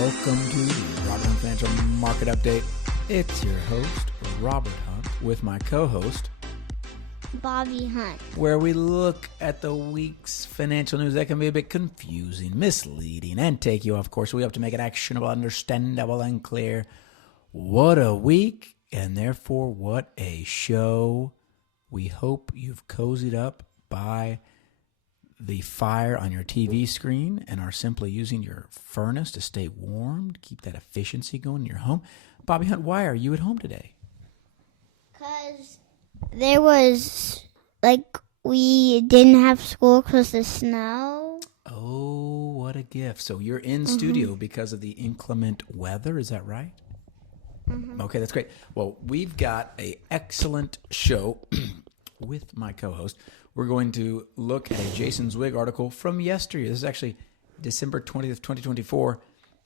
Welcome to the Robert Hunt Financial Market Update. It's your host, Robert Hunt, with my co-host, Bobby Hunt, where we look at the week's financial news that can be a bit confusing, misleading, and take you off course. We have to make it actionable, understandable, and clear. What a week, and therefore what a show. We hope you've cozied up by the fire on your TV screen and are simply using your furnace to stay warm, to keep that efficiency going in your home. Bobby Hunt, why are you at home today? because there was, we didn't have school because of snow. Oh, what a gift. So you're in studio because of the inclement weather, is that right? Okay, that's great. Well, we've got an excellent show with my co-host. We're going to look at a Jason Zweig article from yesterday. This is actually December 20th, 2024.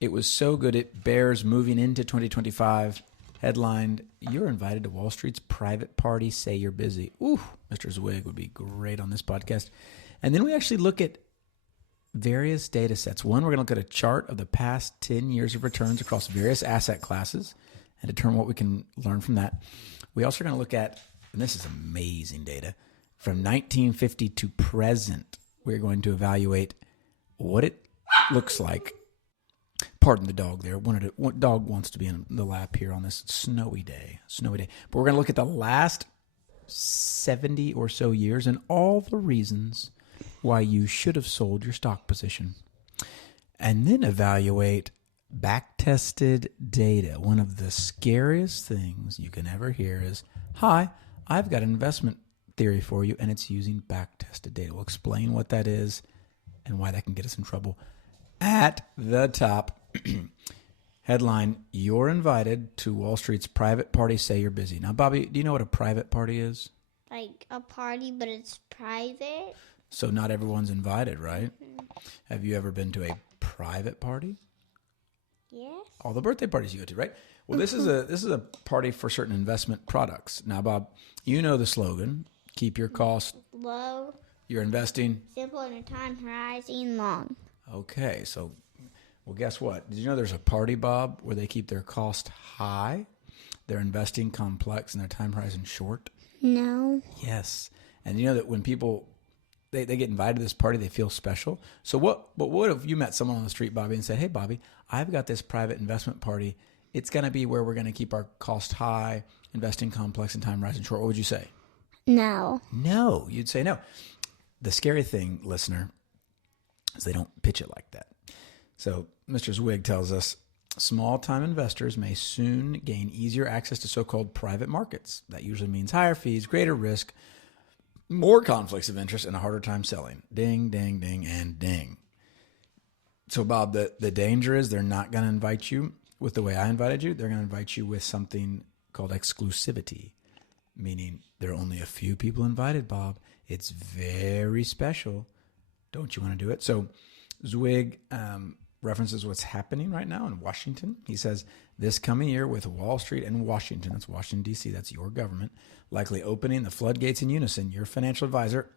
It was so good it bears moving into 2025. Headlined, "You're invited to Wall Street's private party, say you're busy." Ooh, Mr. Zweig would be great on this podcast. And then we actually look at various data sets. One, we're going to look at a chart of the past 10 years of returns across various asset classes and determine what we can learn from that. We also are going to look at, and this is amazing data, from 1950 to present. We're going to evaluate what it looks like. Pardon the dog there. What dog wants to be in the lap here on this snowy day. But we're going to look at the last 70 or so years and all the reasons why you should have sold your stock position. And then evaluate back-tested data. One of the scariest things you can ever hear is, "Hi, I've got an investment theory for you, and it's using back-tested data." We'll explain what that is and why that can get us in trouble. At the top, headline, "You're invited to Wall Street's private party, say you're busy." Now, Bobby, do you know what a private party is? Like a party, but it's private. So not everyone's invited, right? Have you ever been to a private party? Yes. All the birthday parties you go to, right? Well, this is a party for certain investment products. Now, Bob, you know the slogan, "Keep your costs Low, you're investing." simple, and a time horizon long. Okay, so, well, guess what? Did you know there's a party, Bob, where they keep their cost high, their investing complex, and their time horizon short? No. Yes. And you know that when people, they get invited to this party, they feel special. So what if you met someone on the street, Bobby, and said, "Hey, Bobby, I've got this private investment party. It's going to be where we're going to keep our cost high, investing complex, and time horizon short." What would you say? No. No, you'd say no. The scary thing, listener, is they don't pitch it like that. So Mr. Zweig tells us small-time investors may soon gain easier access to so-called private markets. That usually means higher fees, greater risk, more conflicts of interest, and a harder time selling. Ding, ding, ding, and ding. So, Bob, the danger is they're not going to invite you with the way I invited you. They're going to invite you with something called exclusivity, meaning there are only a few people invited, Bob. It's very special. Don't you want to do it? So Zweig references what's happening right now in Washington. He says, this coming year with Wall Street and Washington, that's Washington, D.C., that's your government, likely opening the floodgates in unison, your financial advisor,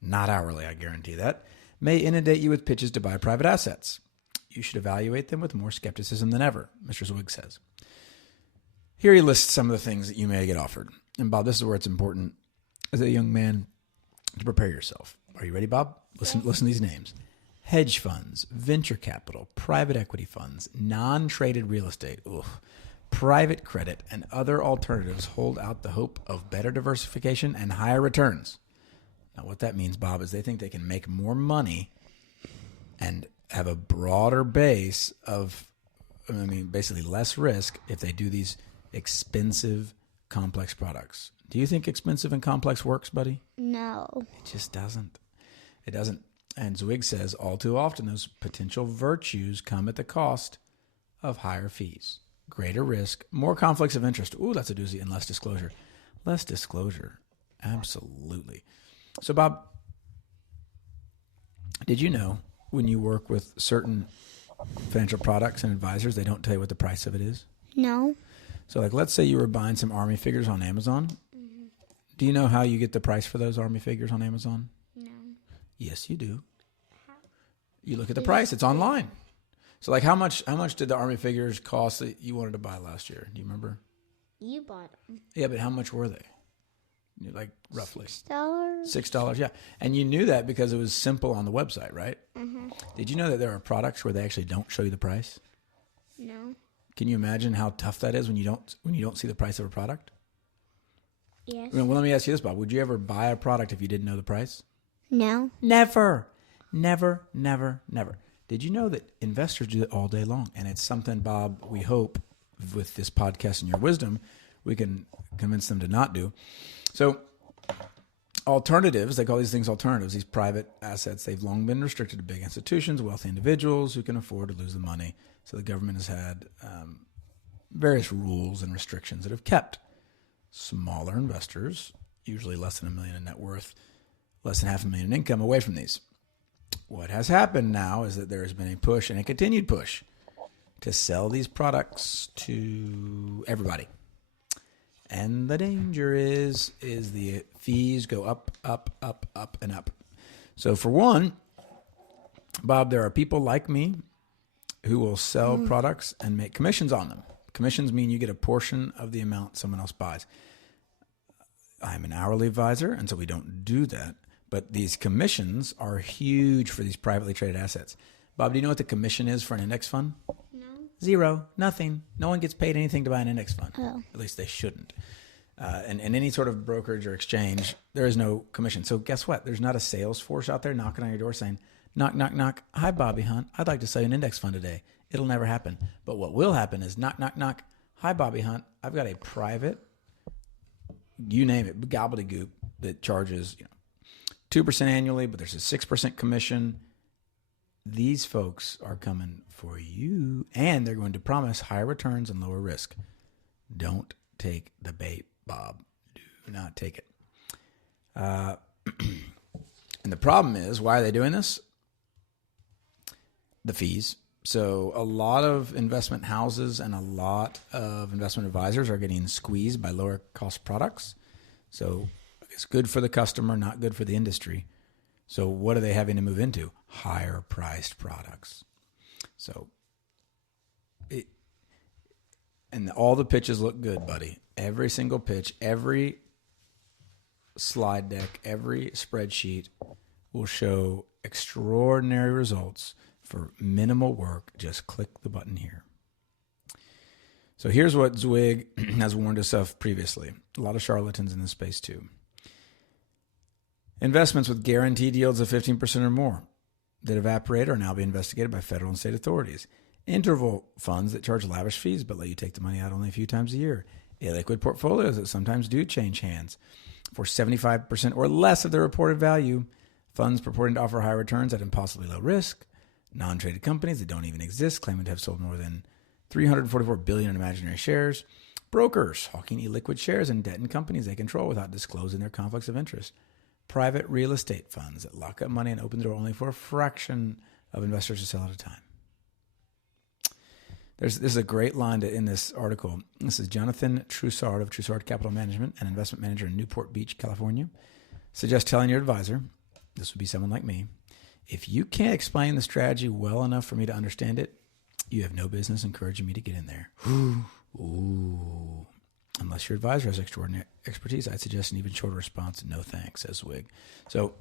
not hourly, I guarantee that, may inundate you with pitches to buy private assets. You should evaluate them with more skepticism than ever, Mr. Zweig says. Here he lists some of the things that you may get offered. And Bob, this is where it's important as a young man to prepare yourself. Are you ready, Bob? Listen to these names. Hedge funds, venture capital, private equity funds, non-traded real estate, private credit, and other alternatives hold out the hope of better diversification and higher returns. Now, what that means, Bob, is they think they can make more money and have a broader base of, basically less risk if they do these expensive, complex products. Do you think expensive and complex works, buddy? No. It just doesn't. It doesn't. And Zweig says all too often those potential virtues come at the cost of higher fees, greater risk, more conflicts of interest. Ooh, that's a doozy. And less disclosure. Less disclosure. Absolutely. So, Bob, did you know when you work with certain financial products and advisors, they don't tell you what the price of it is? No. So, let's say you were buying some Army figures on Amazon. Mm-hmm. Do you know how you get the price for those Army figures on Amazon? No. Yes, you do. How? You look at the price. It's online. So like how much did the Army figures cost that you wanted to buy last year? Do you remember? You bought them. Yeah, but how much were they? Like roughly $6. $6. Yeah, and you knew that because it was simple on the website, right? Mm-hmm. Did you know that there are products where they actually don't show you the price? No. Can you imagine how tough that is when you don't see the price of a product? Yes. Well, let me ask you this, Bob. Would you ever buy a product if you didn't know the price? No. Never. Never, never, never. Did you know that investors do it all day long? And it's something, Bob, we hope with this podcast and your wisdom, we can convince them to not do. So alternatives, they call these things alternatives, these private assets, they've long been restricted to big institutions, wealthy individuals who can afford to lose the money. So the government has had various rules and restrictions that have kept smaller investors, usually less than $1 million in net worth, less than $500,000 in income, away from these. What has happened now is that there has been a push and a continued push to sell these products to everybody. And the danger is the fees go up, up, up, up, and up. So for one, Bob, there are people like me who will sell products and make commissions on them. Commissions mean you get a portion of the amount someone else buys. I'm an hourly advisor, and so we don't do that. But these commissions are huge for these privately traded assets. Bob, do you know what the commission is for an index fund? No. Zero. Nothing. No one gets paid anything to buy an index fund. Oh. At least they shouldn't. And any sort of brokerage or exchange, there is no commission. So guess what? There's not a sales force out there knocking on your door saying, knock, knock, knock. Hi, Bobby Hunt. I'd like to sell you an index fund today. It'll never happen. But what will happen is knock, knock, knock. Hi, Bobby Hunt. I've got a private, you name it, gobbledygook that charges 2% annually, but there's a 6% commission. These folks are coming for you, and they're going to promise higher returns and lower risk. Don't take the bait, Bob. Do not take it. And the problem is, why are they doing this? The fees. So a lot of investment houses and a lot of investment advisors are getting squeezed by lower cost products. So it's good for the customer, not good for the industry. So what are they having to move into? Higher priced products. So and all the pitches look good, buddy. Every single pitch, every slide deck, every spreadsheet will show extraordinary results for minimal work. Just click the button here. So here's what Zwig has warned us of previously. A lot of charlatans in this space too. Investments with guaranteed yields of 15% or more that evaporate are now being investigated by federal and state authorities. Interval funds that charge lavish fees but let you take the money out only a few times a year. Illiquid portfolios that sometimes do change hands for 75% or less of their reported value. Funds purporting to offer high returns at impossibly low risk. Non-traded companies that don't even exist claiming to have sold more than 344 billion in imaginary shares. Brokers hawking illiquid shares in debt in companies they control without disclosing their conflicts of interest. Private real estate funds that lock up money and open the door only for a fraction of investors to sell at a time. There's a great line in this article. This is Jonathan Troussard of Troussard Capital Management, an investment manager in Newport Beach, California. Suggest telling your advisor, this would be someone like me, if you can't explain the strategy well enough for me to understand it, you have no business encouraging me to get in there. Ooh. Unless your advisor has extraordinary expertise, I'd suggest an even shorter response. No thanks, says Wig. So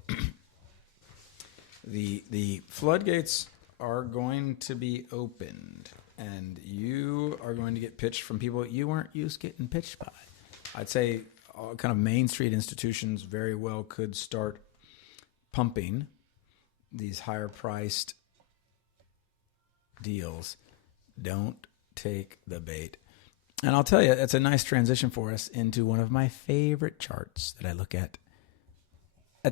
the floodgates are going to be opened, and you are going to get pitched from people you weren't used to getting pitched by. I'd say kind of Main Street institutions very well could start pumping these higher priced deals. Don't take the bait. And I'll tell you, it's a nice transition for us into one of my favorite charts that I look at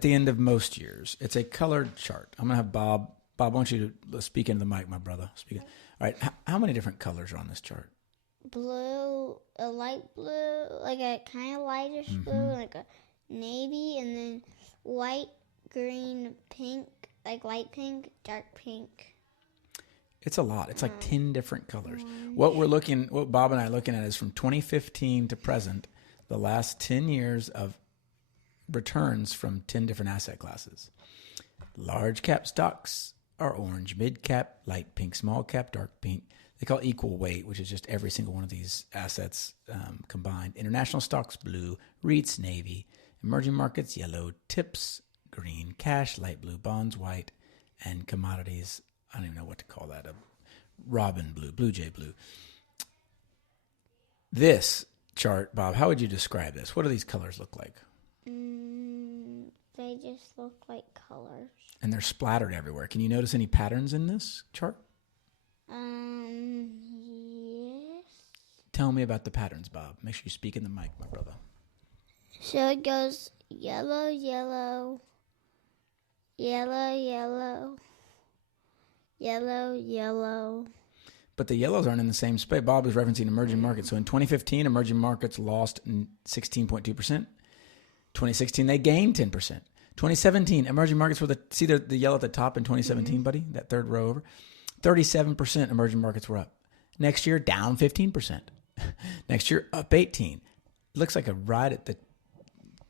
the end of most years. It's a colored chart. I'm going to have Bob. Bob, I want you to speak into the mic, my brother. Speak. All right. How many different colors are on this chart? Blue, a light blue, like a kind of lightish blue, like a navy, and then white, green, pink, like light pink, dark pink. It's a lot. It's like 10 different colors. What Bob and I are looking at is from 2015 to present, the last 10 years of returns from 10 different asset classes. Large cap stocks are orange, mid cap, light pink, small cap, dark pink. They call it equal weight, which is just every single one of these assets combined. International stocks, blue, REITs, navy, emerging markets, yellow, tips, green, cash, light blue, bonds, white, and commodities. I don't even know what to call that. A robin blue, blue jay blue. This chart, Bob, how would you describe this? What do these colors look like? They just look like colors. And they're splattered everywhere. Can you notice any patterns in this chart? Yes. Tell me about the patterns, Bob. Make sure you speak in the mic, my brother. So it goes yellow, yellow, yellow, yellow, yellow, yellow. But the yellows aren't in the same space. Bob is referencing emerging markets. So in 2015, emerging markets lost 16.2%. 2016, they gained 10%. 2017, emerging markets were see the yellow at the top in 2017, buddy, that third row over. 37% emerging markets were up. Next year, down 15%. Next year, up 18%. It looks like a ride at the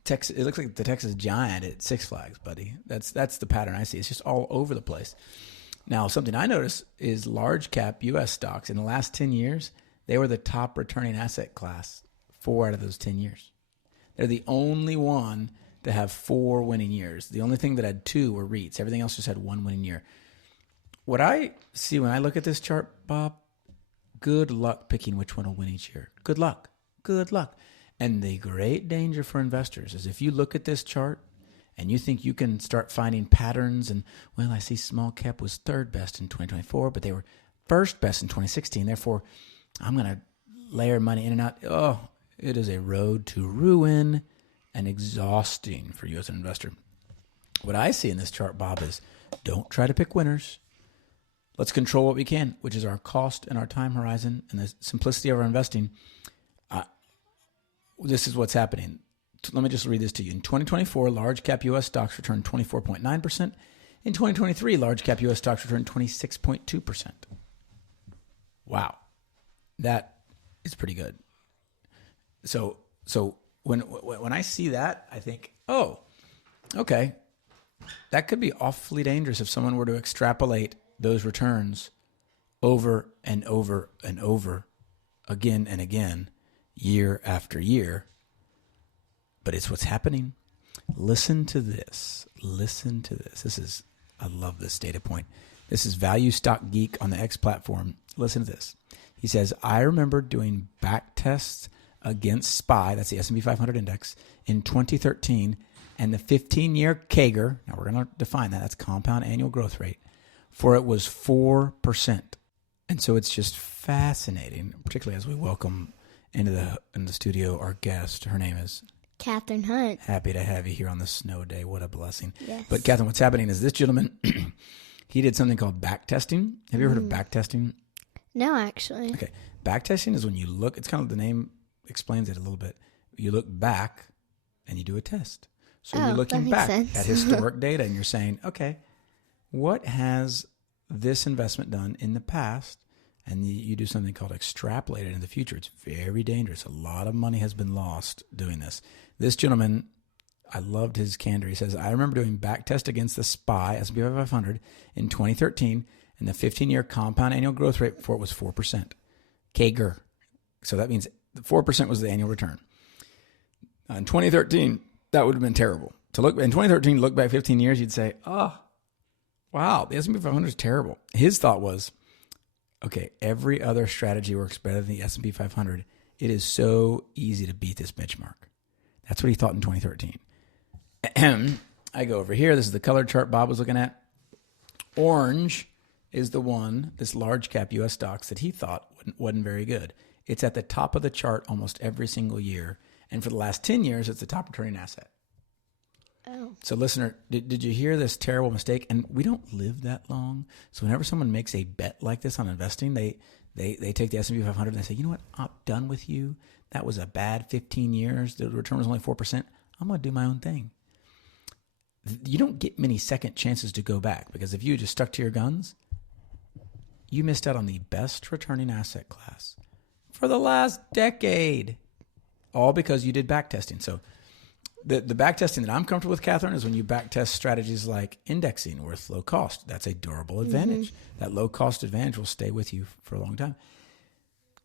Texas. It looks like the Texas Giant at Six Flags, buddy. That's the pattern I see. It's just all over the place. Now, something I notice is large cap U.S. stocks in the last 10 years, they were the top returning asset class 4 out of those 10 years. They're the only one to have 4 winning years. The only thing that had 2 were REITs. Everything else just had 1 winning year. What I see when I look at this chart, Bob, good luck picking which one will win each year. Good luck. Good luck. And the great danger for investors is if you look at this chart and you think you can start finding patterns and, well, I see small cap was third best in 2024, but they were first best in 2016. Therefore, I'm going to layer money in and out. Oh, it is a road to ruin and exhausting for you as an investor. What I see in this chart, Bob, is don't try to pick winners. Let's control what we can, which is our cost and our time horizon and the simplicity of our investing. This is what's happening. Let me just read this to you. In 2024, large cap U.S. stocks returned 24.9%. In 2023, large cap U.S. stocks returned 26.2%. Wow. That is pretty good. So when I see that, I think, oh, okay, that could be awfully dangerous if someone were to extrapolate those returns over and over and over again and again, year after year. But it's what's happening. Listen to this. Listen to this. I love this data point. This is Value Stock Geek on the X platform. Listen to this. He says, I remember doing back tests against SPY, that's the S&P 500 index, in 2013, and the 15-year CAGR, now we're going to define that, that's compound annual growth rate, for it was 4%. And so it's just fascinating, particularly as we welcome into the studio our guest. Her name is Catherine Hunt. Happy to have you here on the snow day. What a blessing. Yes. But Catherine, what's happening is this gentleman, he did something called back testing. Have you ever heard of back testing? No, actually. Okay. Back testing is when you look, it's kind of the name explains it a little bit. You look back and you do a test. So you're looking back at historic data and you're saying, okay, what has this investment done in the past? And you do something called extrapolate it in the future. It's very dangerous. A lot of money has been lost doing this. This gentleman, I loved his candor. He says, I remember doing back test against the SPY, S&P 500, in 2013, and the 15-year compound annual growth rate for it was 4%. CAGR. So that means 4% was the annual return. In 2013, that would have been terrible. To look in 2013, look back 15 years, you'd say, oh, wow, the S&P 500 is terrible. His thought was, okay, every other strategy works better than the S&P 500. It is so easy to beat this benchmark. That's what he thought in 2013. I go over here. This is the color chart Bob was looking at. Orange is the one, this large cap U.S. stocks that he thought wasn't very good. It's at the top of the chart almost every single year. And for the last 10 years, it's the top returning asset. Oh. So listener, did you hear this terrible mistake? And we don't live that long. So whenever someone makes a bet like this on investing, they take the S&P 500 and they say, you know what, I'm done with you. That was a bad 15 years. The return was only 4%. I'm going to do my own thing. You don't get many second chances to go back because if you just stuck to your guns, you missed out on the best returning asset class for the last decade, all because you did back testing. So The back testing that I'm comfortable with, Catherine, is when you back test strategies like indexing with low cost. That's a durable advantage. That low cost advantage will stay with you for a long time.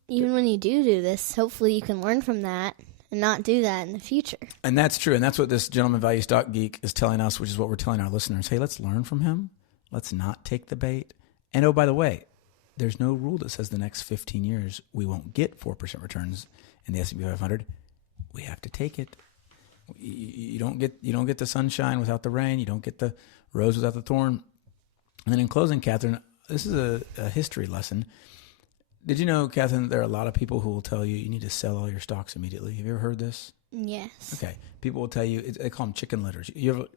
Even when you do this, hopefully you can learn from that and not do that in the future. And that's true. And that's what this gentleman value stock geek is telling us, which is what we're telling our listeners. Hey, let's learn from him. Let's not take the bait. And oh, by the way, there's no rule that says the next 15 years we won't get 4% returns in the S&P 500. We have to take it. You don't get the sunshine without the rain. You don't get the rose without the thorn. And then in closing, Catherine, this is a history lesson. Did you know, Catherine, there are a lot of people who will tell you need to sell all your stocks immediately? Have you ever heard this? Yes. Okay. People will tell you, they call them chicken litters.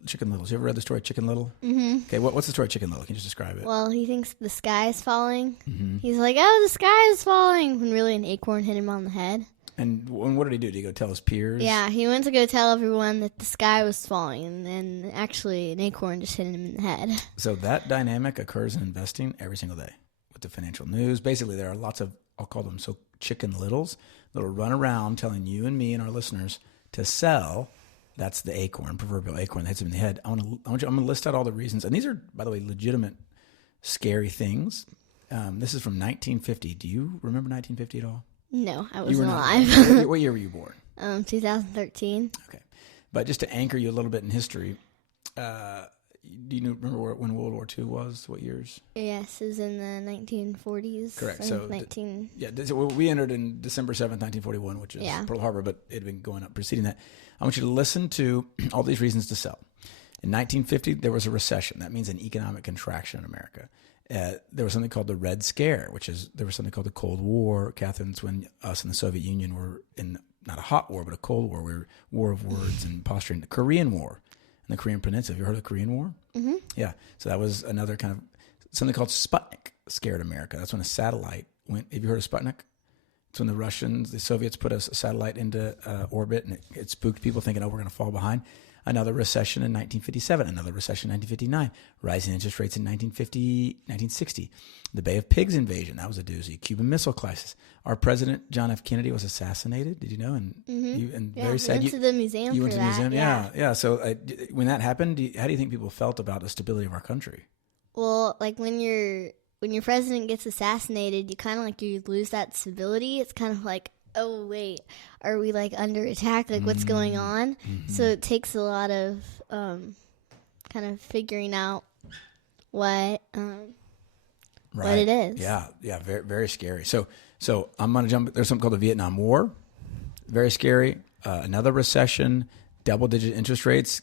Chicken Littles. You ever read the story Chicken Little? Mm-hmm. Okay, what's the story of Chicken Little? Can you just describe it? Well, he thinks the sky is falling. Mm-hmm. He's like, oh, the sky is falling, when really an acorn hit him on the head. And what did he do? Did he go tell his peers? Yeah, he went to go tell everyone that the sky was falling, and then actually an acorn just hit him in the head. So that dynamic occurs in investing every single day with the financial news. Basically, there are lots of, I'll call them chicken littles, that'll run around telling you and me and our listeners to sell. That's the acorn, proverbial acorn that hits him in the head. I'm going to list out all the reasons. And these are, by the way, legitimate, scary things. This is from 1950. Do you remember 1950 at all? No, I You wasn't were not. alive. What year were you born? 2013. Okay. But just to anchor you a little bit in history, do you remember when World War II was? What years? Yes, it was in the 1940s. Correct. I So think we entered in December 7th, 1941, which is Pearl Harbor, but it had been going up preceding that. I want you to listen to all these reasons to sell. In 1950, there was a recession. That means an economic contraction in America. There was something called the Red Scare, there was something called the Cold War. Catherine, it's when us and the Soviet Union were in not a hot war, but a Cold War. We were war of words and posturing. The Korean War and the Korean Peninsula. Have you heard of the Korean War? Mm-hmm. Yeah. So that was another kind of something called Sputnik scared America. That's when a satellite went. Have you heard of Sputnik? It's when the Soviets put a satellite into orbit, and it spooked people thinking, oh, we're going to fall behind. Another recession in 1957, another recession in 1959, rising interest rates in 1960, the Bay of Pigs invasion, that was a doozy, Cuban Missile Crisis. Our president, John F. Kennedy, was assassinated. Did you know? And very sad. We went to the museum You for went to the that. museum? Yeah. So when that happened, how do you think people felt about the stability of our country? Well, like when your president gets assassinated, you kind of like you lose that stability. It's kind of like, oh wait, are we like under attack? Like what's going on? Mm-hmm. So it takes a lot of kind of figuring out what it is. Yeah, very very scary. So I'm gonna jump. There's something called the Vietnam War, very scary. Another recession, double-digit interest rates.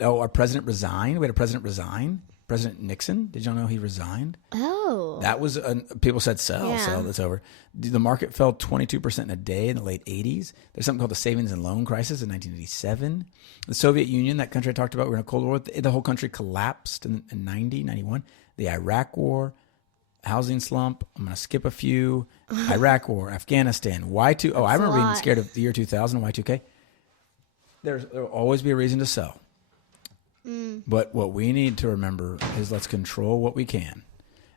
Our president resigned. We had a president resign. President Nixon. Did y'all know he resigned? Oh, That was people said sell, that's over. The market fell 22% in a day in the late 80s. There's something called the savings and loan crisis in 1987. The Soviet Union, that country I talked about, we were in a Cold War. The whole country collapsed in 90, 91. The Iraq War, housing slump. I'm going to skip a few. Iraq War, Afghanistan, Y2. Oh, I remember being scared of the year 2000, Y2K. There will always be a reason to sell. But what we need to remember is let's control what we can.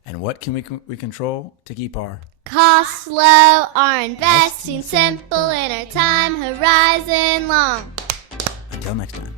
And what can we control to keep our costs low, our investing simple, and our time horizon long. Until next time.